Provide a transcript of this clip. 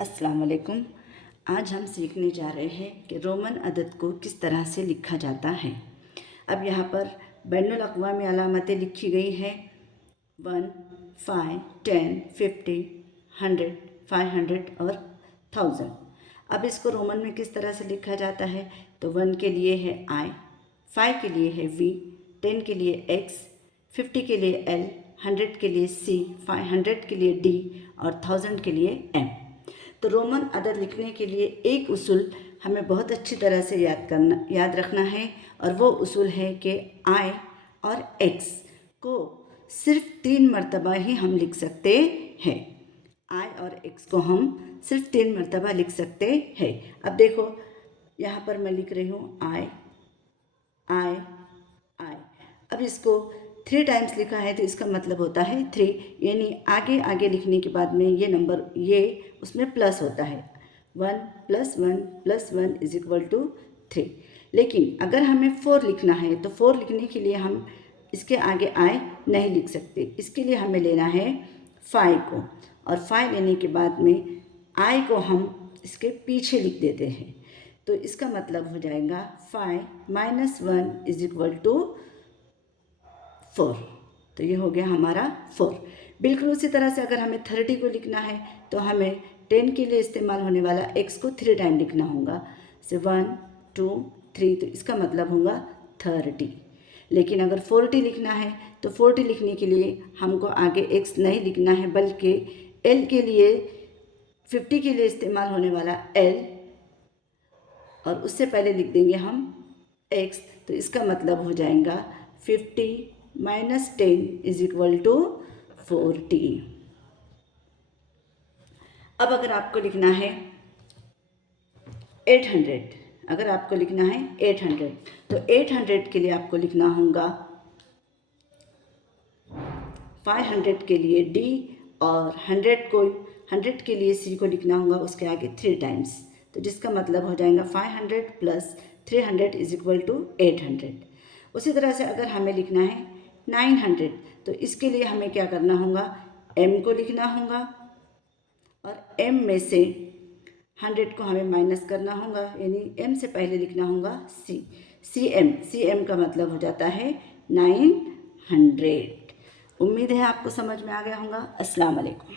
अस्सलाम वालेकुम। आज हम सीखने जा रहे हैं कि रोमन अदद को किस तरह से लिखा जाता है। अब यहाँ पर बैनुल अक़वामी अलामतें लिखी गई हैं 1, 5, 10, 50, 100, 500 और 1000। अब इसको रोमन में किस तरह से लिखा जाता है, तो 1 के लिए है I, 5 के लिए है V, 10 के लिए X, 50 के लिए L, 100 के लिए C, 500 के लिए D और 1000 के लिए M। तो रोमन अदद लिखने के लिए एक उसूल हमें बहुत अच्छी तरह से याद रखना है, और वो उसूल है कि I और X को सिर्फ 3 मरतबा ही हम लिख सकते हैं। I और X को हम सिर्फ 3 मरतबा लिख सकते हैं। अब देखो, यहाँ पर मैं लिख रही हूँ I। अब इसको 3 टाइम्स लिखा है तो इसका मतलब होता है 3, यानी आगे आगे लिखने के बाद में ये नंबर ये उसमें प्लस होता है 1 + 1 + 1 = 3। लेकिन अगर हमें 4 लिखना है तो 4 लिखने के लिए हम इसके आगे I नहीं लिख सकते। इसके लिए हमें लेना है 5 को, और 5 लेने के बाद में I को हम इसके पीछे लिख देते हैं। तो इसका मतलब हो जाएगा 5 - 1 = 4। तो ये हो गया हमारा 4। बिल्कुल उसी तरह से अगर हमें 30 को लिखना है तो हमें 10 के लिए इस्तेमाल होने वाला x को 3 टाइम लिखना होगा। से 1, 2, 3, तो इसका मतलब होगा 30। लेकिन अगर 40 लिखना है तो 40 लिखने के लिए हमको आगे x नहीं लिखना है, बल्कि l के लिए 50 के लिए इस्तेमाल होने वाला l और उससे पहले लिख देंगे हम x। तो इसका मतलब हो जाएगा 50 - 10 = 40। अब अगर आपको लिखना है 800, अगर आपको लिखना है 800, तो 800 के लिए आपको लिखना होगा 500 के लिए D, और 100 के लिए C को लिखना होगा उसके आगे 3 टाइम्स। तो जिसका मतलब हो जाएगा 500 + 300 = 800। उसी तरह से अगर हमें लिखना है 900, तो इसके लिए हमें क्या करना होगा, M को लिखना होगा, और M में से 100 को हमें माइनस करना होगा, यानी M से पहले लिखना होगा C। CM का मतलब हो जाता है 900। उम्मीद है आपको समझ में आ गया होगा। अस्सलाम वालेकुम।